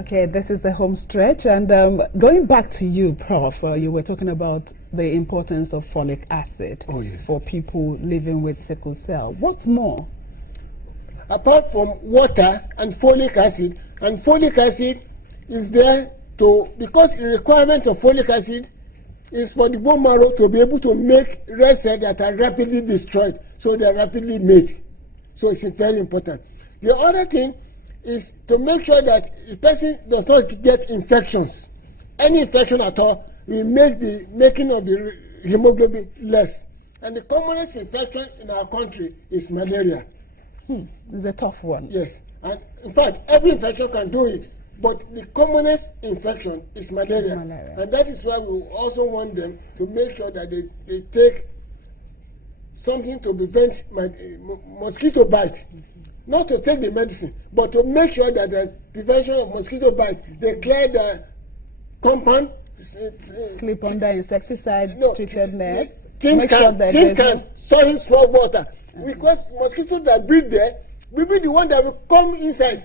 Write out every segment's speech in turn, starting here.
Okay, this is the home stretch, and going back to you, Prof, you were talking about the importance of folic acid for people living with sickle cell. What's more? Apart from water and folic acid is there because the requirement of folic acid is for the bone marrow to be able to make red cells that are rapidly destroyed, so they are rapidly made. So it's very important. The other thing is to make sure that the person does not get infections. Any infection at all will make the making of the hemoglobin less. And the commonest infection in our country is malaria. It's a tough one. Yes, and in fact, every infection can do it, but the commonest infection is malaria. And that is why we also want them to make sure that they take something to prevent mosquito bite. Not to take the medicine, but to make sure that there's prevention of mosquito bite. They clear the compound. Sleep under insecticide treated nets. Tin cans, storing swamp water. Because mosquitoes that breed there will be the one that will come inside.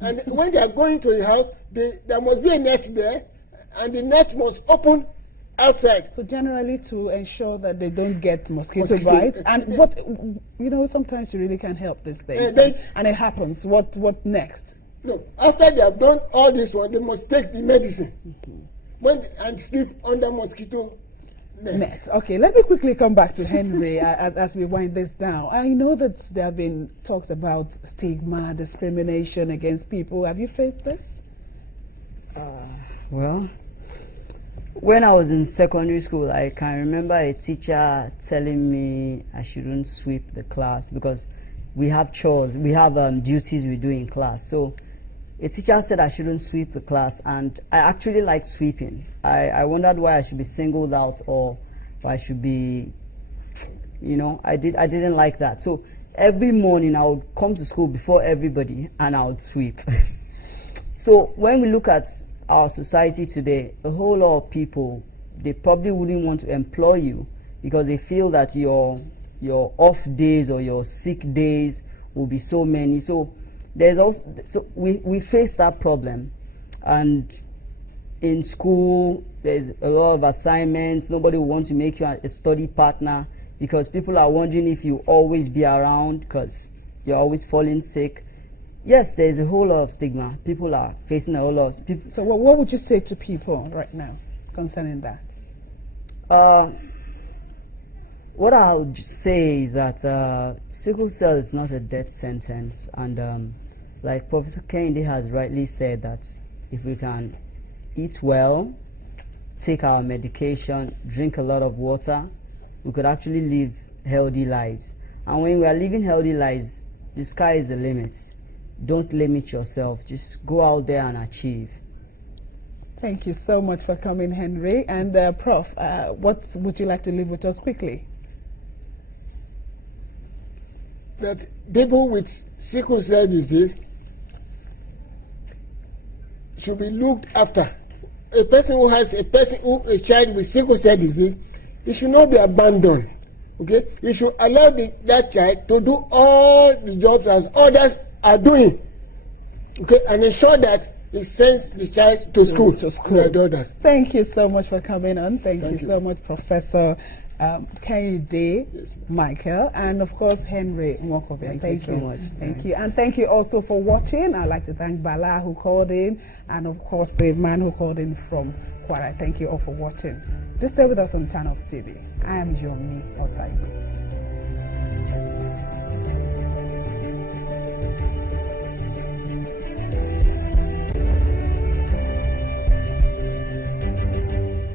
And when they are going to the house, there must be a net there, and the net must open outside. So generally to ensure that they don't get mosquito bites. And what, sometimes you really can't help these things. And it happens. What next? No, after they have done all this one, they must take the medicine and sleep under mosquito net. Okay, let me quickly come back to Henry as we wind this down. I know that there have been talks about stigma, discrimination against people. Have you faced this? Well, when I was in secondary school, I can remember a teacher telling me I shouldn't sweep the class because we have chores, we have duties we do in class. So a teacher said I shouldn't sweep the class, and I actually like sweeping. I wondered why I should be singled out, or I should be, I didn't like that. So every morning I would come to school before everybody and I would sweep. So when we look at our society today, a whole lot of people, they probably wouldn't want to employ you because they feel that your off days or your sick days will be so many. So there's also, we face that problem, and in school there's a lot of assignments. Nobody wants to make you a study partner because people are wondering if you always be around because you're always falling sick. Yes, there's a whole lot of stigma. People are facing a whole lot of people. So what would you say to people right now concerning that? What I would say is that sickle cell is not a death sentence, and like Professor Kennedy has rightly said, that if we can eat well, take our medication, drink a lot of water, we could actually live healthy lives. And when we are living healthy lives, the sky is the limit. Don't limit yourself. Just go out there and achieve. Thank you so much for coming, Henry. And Prof, what would you like to leave with us quickly? That people with sickle cell disease should be looked after. A child with sickle cell disease, he should not be abandoned. Okay, you should allow that child to do all the jobs as others are doing. Okay, and ensure that he sends the child to school. Thank you so much for coming on. Thank you so much, Professor Kennedy, Michael, and of course Henry Nwakovia. Thank you so much. Thank you, and thank you also for watching. I'd like to thank Bala who called in, and of course the man who called in from Kwara. Thank you all for watching. Just stay with us on Channels TV. I am Yomi Otaibu.